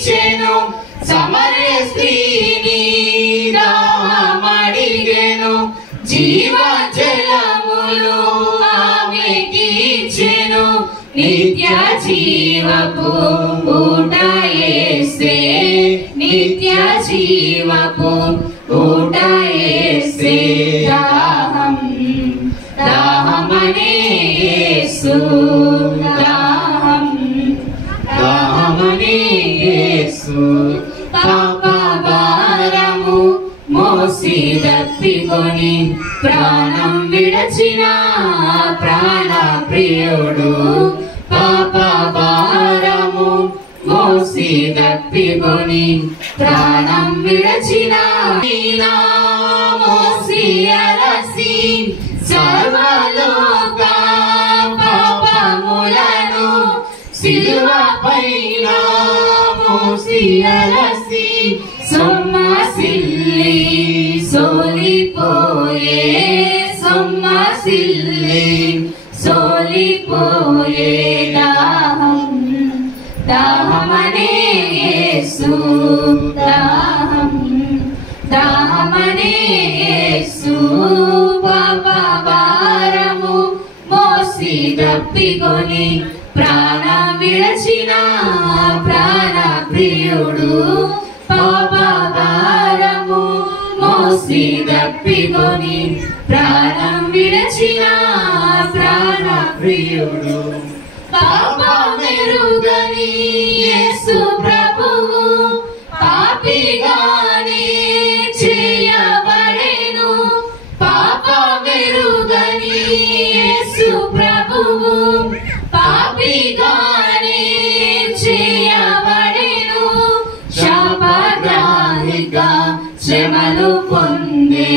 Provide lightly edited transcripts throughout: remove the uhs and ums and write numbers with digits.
ఇచ్చెను సమరయ స్త్రీని దాహమడిగెను జీవ జలములు ఆమెకి ఇచ్చెను నిత్య జీవపు ఊట యేసే నిత్య జీవపు ఊట యేసే దాహమనే యేసు దాహమనే యేసు పాప భారము మోసి దప్పికొని ప్రాణం విడచిన ప్రాణ ప్రియుడు పాప భారము మోసి దప్పికొని ప్రాణం విడచిన మోసి అలసి సర్వలోక పాపములను సిలువ పైన మోసి అలసి సొమ్మసిల్లి సోలిపోయే సొమ్మసిల్లి సోలిపోయే దాహమనే యేసు దాహమనే యేసు పాప భారము మోసి దప్పికొని ప్రాణం విడచిన ప్రాణ ప్రియుడు పాప భారము మోసి దప్పికొని ప్రాణం విడచిన ప్రాణ ప్రియుడు పాప మెరుగని యేసు ప్రభువు పాపిగానే చేయబడెను పాప మెరుగని యేసు ప్రభువు పాపిగానే చేయబడెను శాపగ్రాహిక శ్రమలు పొందే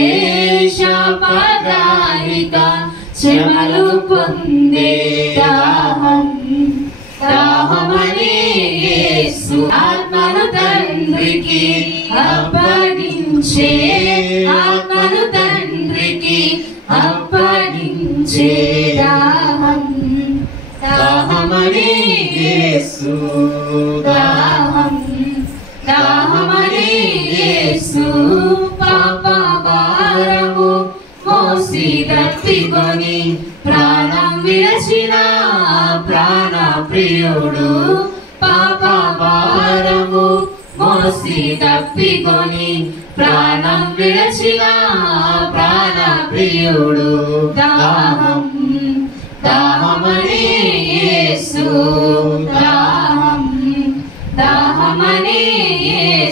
శాపగ్రాహిక శ్రమలు పొందే దాహమనే యేసు ఆత్మను తండ్రికి అప్పగించే ఆత్మను తండ్రికి అప్పగించే దాహమనే యేసు దాహమనే యేసు పాప భారము మోసి దప్పికొని ప్రాణం విడచిన ప్రాణ ప్రియుడు పాప భారము మోసి దప్పికొని ప్రాణం విడచిన ప్రాణ ప్రియుడు దాహమనే యేసు దాహమనే యేసు